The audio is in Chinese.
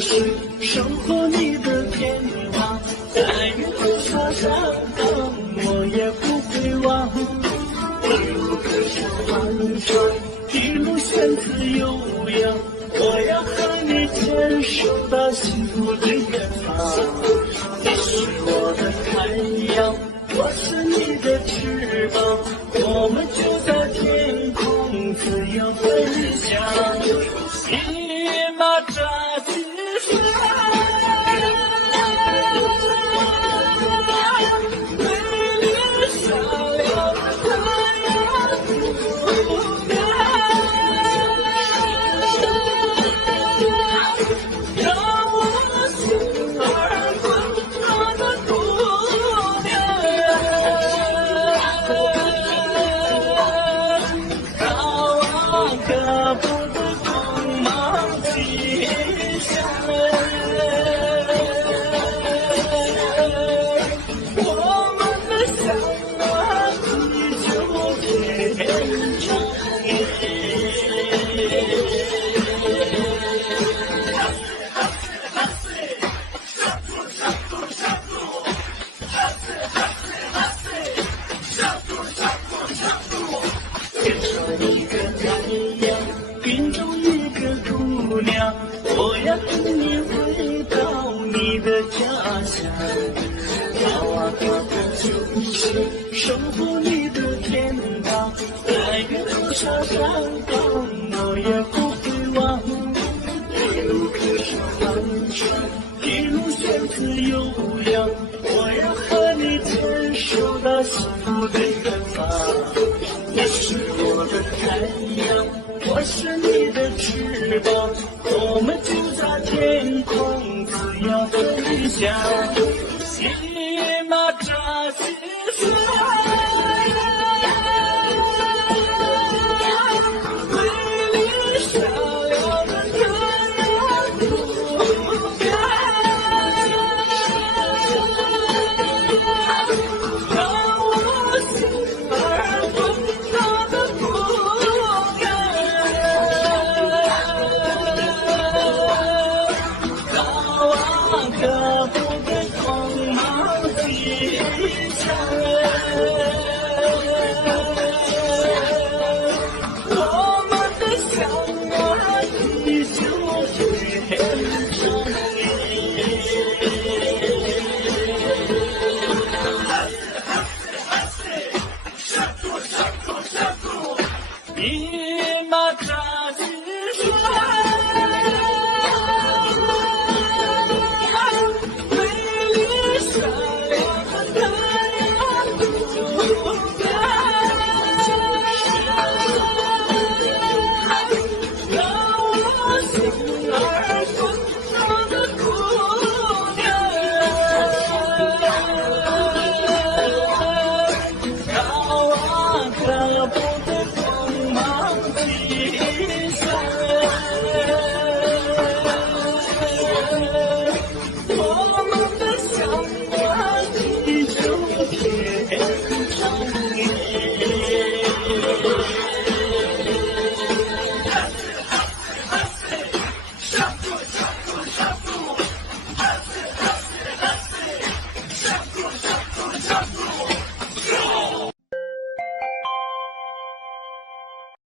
是守候你的天堂，再遇多少山岗，我也不会忘。一路歌声欢唱，一路仙子悠扬，我要和你牵手到幸福的远方。你是我的太阳，我是你的翅膀，我们就在天空自由飞翔。一马扎金山，美丽闪亮的太阳不变，让我心儿滚烫的姑娘，高昂可不的光芒起响，我们的相爱地久天长。天上一个太阳，云中一个姑娘，我要跟你回到你的家乡。高啊高的就是守护你的天堂，再遇多少山岗，我也不会忘。一路歌声欢唱，一路仙子悠扬，我要和你牵手到幸福的远方。你是我的太阳，我是你的翅膀，我们就在天空自由飞翔。骑马扎金山，美丽闪亮的太阳不变，让我心儿滚烫的不变，高昂可不被光芒击响，我们的相爱地久天长。一马扎金山，美丽闪亮的太阳不变，让我心儿滚烫的姑娘，高啊可不被光芒击响，我们的相爱地久天长。